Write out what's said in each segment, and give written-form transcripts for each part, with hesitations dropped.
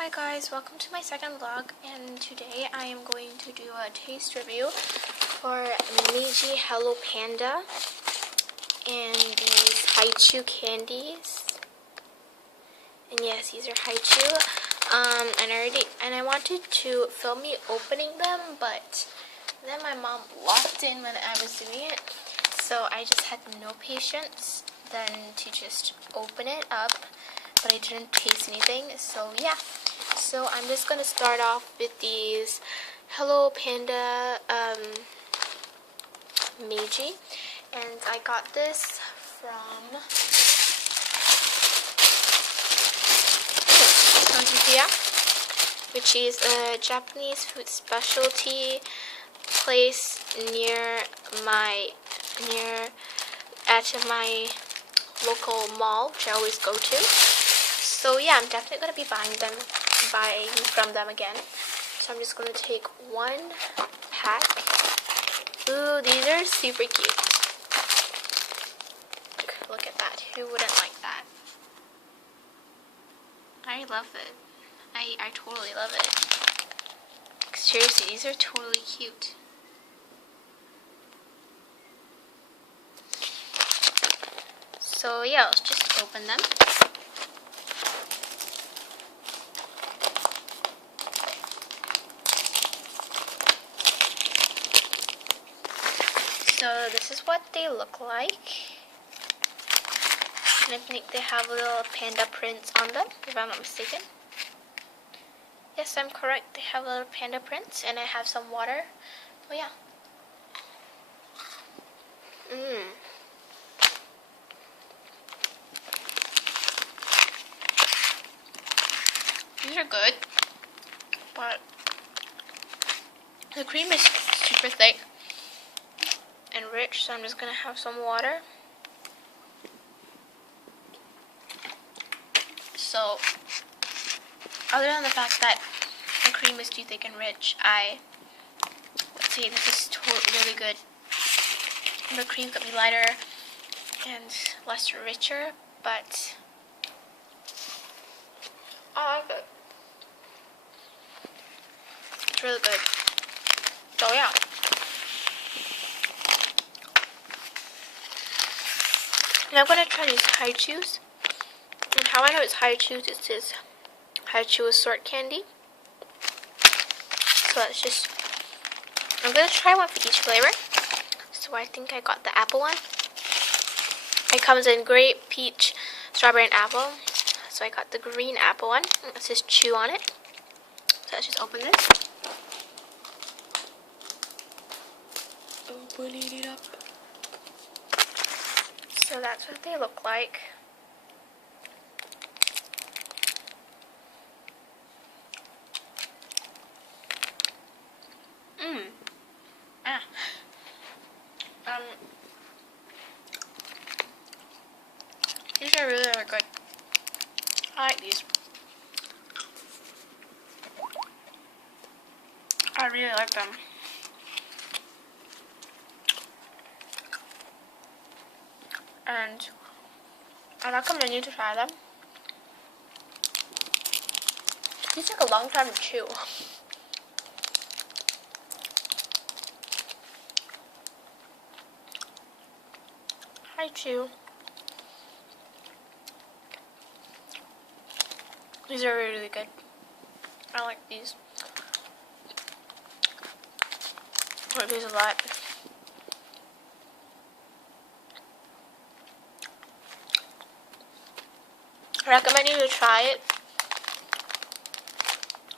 Hi guys, welcome to my second vlog, and today I am going to do a taste review for Meiji Hello Panda and these Haichu candies. And yes, these are Haichu. And I wanted to film me opening them, but then my mom walked in when I was doing it, so I just had no patience then to just open it up, but I didn't taste anything. So yeah, so I'm just gonna start off with these Hello Panda Meiji, and I got this from which is a Japanese food specialty place at my local mall, which I always go to. So yeah, I'm definitely gonna be buying from them again. So I'm just gonna take one pack. Ooh, these are super cute. Look at that. Who wouldn't like that? I love it. I totally love it. Seriously, these are totally cute. So yeah, let's just open them. So this is what they look like. And I think they have little panda prints on them, if I'm not mistaken. Yes, I'm correct. They have little panda prints, and I have some water. Oh yeah. These are good, but the cream is super thick and rich, so I'm just gonna have some water. So, other than the fact that the cream is too thick and rich, I would say this is really good. The cream could be lighter and less richer, but I like it. It's really good. So yeah. Now I'm gonna try these Haichus. And how I know it's Haichus, it says Haichu Assort Candy. So I'm gonna try one for each flavor. So I think I got the apple one. It comes in grape, peach, strawberry, and apple. So I got the green apple one. It says chew on it. So let's just open this. Opening it up. So that's what they look like. These are really, really good. I like these. I really like them. And I recommend you to try them. These take a long time to chew. Haichu. These are really, really good. I like these. I like these a lot. I recommend you to try it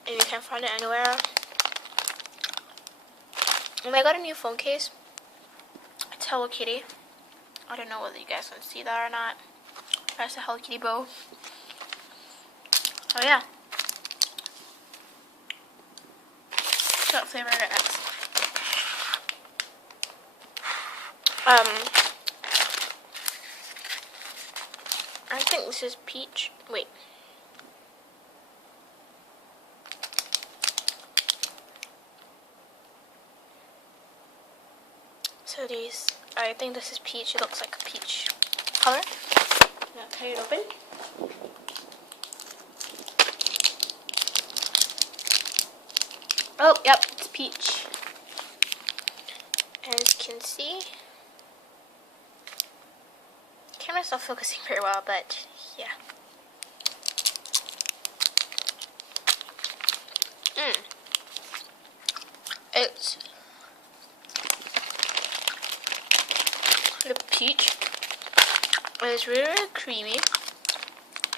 if you can't find it anywhere. And I got a new phone case. It's Hello Kitty. I don't know whether you guys can see that or not. That's a Hello Kitty bow. Oh yeah. So what flavor I got next? I think this is peach. Wait. So these, I think this is peach. It looks like a peach color. Now cut it open. Oh, yep, it's peach. As you can see, camera's not focusing very well, but yeah. It's the peach. It's really, really creamy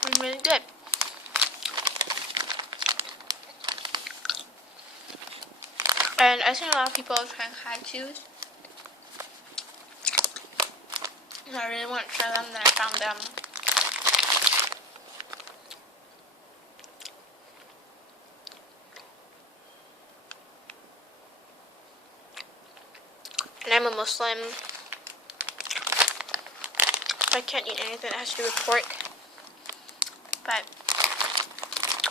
and really good. And I've seen a lot of people trying haikus. And I really want to try them, then I found them. And I'm a Muslim, so I can't eat anything that has to do with pork. But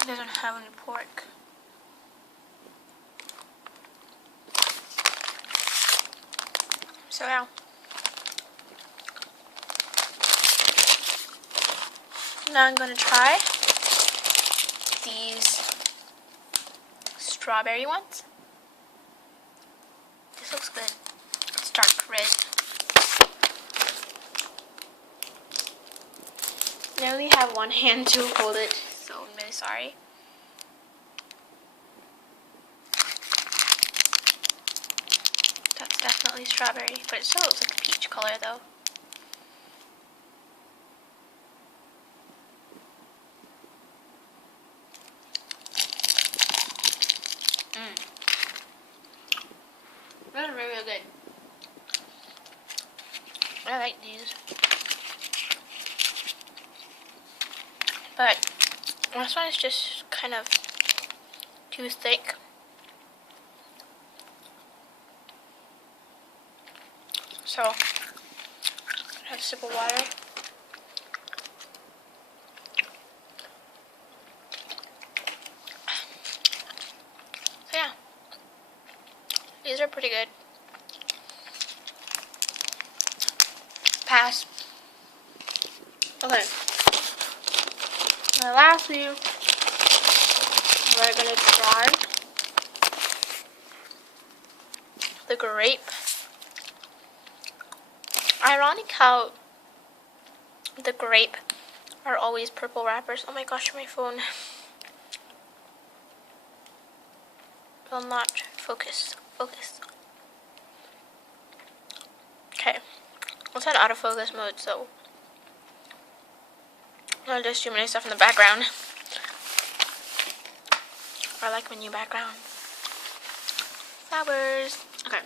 it doesn't have any pork. So yeah. Now I'm going to try these strawberry ones. This looks good. It's dark red. I only have one hand to hold it, so I'm really sorry. That's definitely strawberry, but it still looks like a peach color though. Really, really good. I like these. But this one is just kind of too thick. So, have a sip of water. So yeah, these are pretty good. Pass. Okay. Now lastly, we're gonna try the grape. Ironic how the grape are always purple wrappers. Oh my gosh, my phone will not focus. Focus. Okay. It's had autofocus mode, so I'll just do many stuff in the background. I like my new background. Flowers. Okay.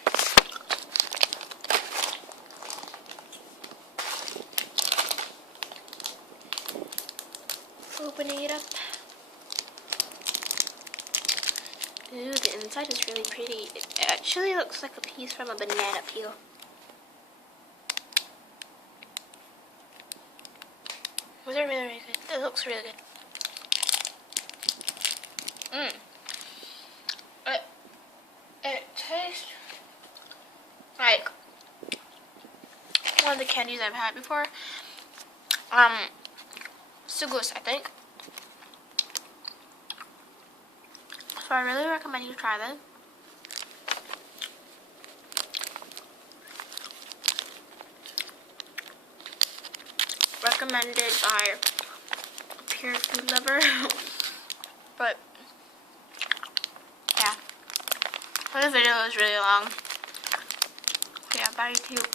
Opening it up. Ooh, the inside is really pretty. It actually looks like a piece from a banana peel. Those are really, really good. It looks really good. It tastes like one of the candies I've had before. Sugus, I think. So I really recommend you try them. Recommended by a pure food lover. But yeah, this video is really long. So yeah, bye YouTube.